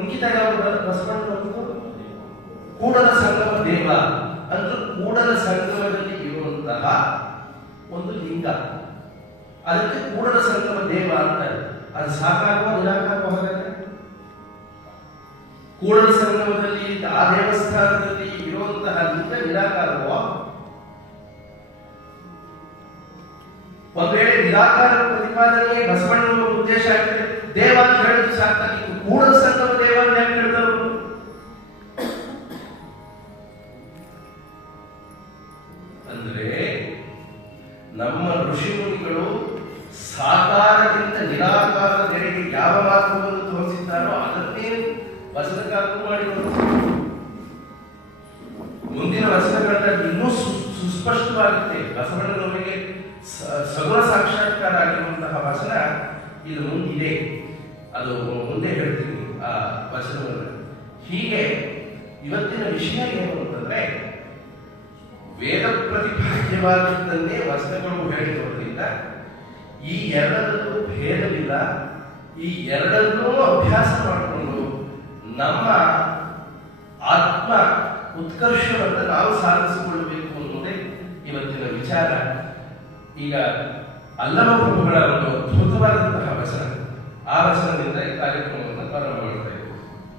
ಅಂಕಿತ ಯಾವ ಬಸವಣ್ಣನವರು ಕೂಡಲ ಸಂಗಮ ದೇವ ಅಂದ್ರೆ ಕೂಡಲ ಸಂಗಮದಲ್ಲಿ ಇರುವಂತಹ ಒಂದು ಲಿಂಗ, ಅದಕ್ಕೆ ಕೂಡಲ ಸಂಗಮ ದೇವ ಅಂತಾರೆ. ಅದು ಸಾಕಾಗುವ ನಿರಾಕಾರವ ಹಾಗಾದ್ರೆ? ಕೂಡಲ ಸಂಗಮದಲ್ಲಿ ಆ ದೇವಸ್ಥಾನದಲ್ಲಿ ಇರುವಂತಹ ಲಿಂಗ ನಿರಾಕಾರವ? ಒಂದ್ ವೇಳೆ ನಿರಾಕಾರ ಪ್ರತಿಪಾದನೆಯೇ ಬಸವಣ್ಣನ ಉದ್ದೇಶ ಆಗ್ತದೆ, ದೇವ ಅಂತ ಹೇಳಿದ್ರೆ ಸಾಕಾಗಿತ್ತು, ಕೂಡಲ ಸಂಗಮ ದೇವ ಅಂತ ಯಾಕೆ ಹೇಳ್ತಾರೆ? ಅಂದ್ರೆ ನಮ್ಮ ಋಷಿಮುನಿಗಳು ಸಾಕಾರದಿಂದ ನಿರಾಕಾರದೆಡೆಗೆ ಯಾವ ಮಾರ್ಗವನ್ನು ತೋರಿಸಿದ್ದಾರೋ ಅದನ್ನೇ ವಚನಕಾರರು ಮಾಡಿದರು. ಮುಂದಿನ ವಚನಗಳಲ್ಲಿ ಇನ್ನೂ ಸುಸ್ಪಷ್ಟವಾಗುತ್ತೆ. ಬಸವಣ್ಣನವರಿಗೆ ಸಗುಣ ಸಾಕ್ಷಾತ್ಕಾರ ಆಗಿರುವಂತಹ ವಚನ ಇದು ಮುಂದಿದೆ, ಅದು ಮುಂದೆ ಹೇಳ್ತೀನಿ ಆ ವಚನವನ್ನು. ಹೀಗೆ ಇವತ್ತಿನ ವಿಷಯ ಏನು ಅಂತಂದ್ರೆ, ವೇದ ಪ್ರತಿಪಾದ್ಯವಾದದ್ದನ್ನೇ ವಚನಗಳು ಹೇಳಿರೋದ್ರಿಂದ ಈ ಎರಡರಲ್ಲೂ ಭೇದವಿಲ್ಲ. ಈ ಎರಡನ್ನೂ ಅಭ್ಯಾಸ ಮಾಡಿಕೊಂಡು ನಮ್ಮ ಆತ್ಮ ಉತ್ಕರ್ಷವನ್ನು ನಾವು ಸಾಧಿಸಿಕೊಳ್ಳಬೇಕು ಅನ್ನೋದೇ ಇವತ್ತಿನ ವಿಚಾರ. ಈಗ ಅಲ್ಲಮ ಪ್ರಭುಗಳ ಒಂದು ಅದ್ಭುತವಾದಂತಹ ವಚನ, ಆ ವಚನದಿಂದ ಈ ಕಾರ್ಯಕ್ರಮವನ್ನು ಪ್ರಾರಂಭ ಮಾಡ್ತಾ ಇದ್ದೇವೆ.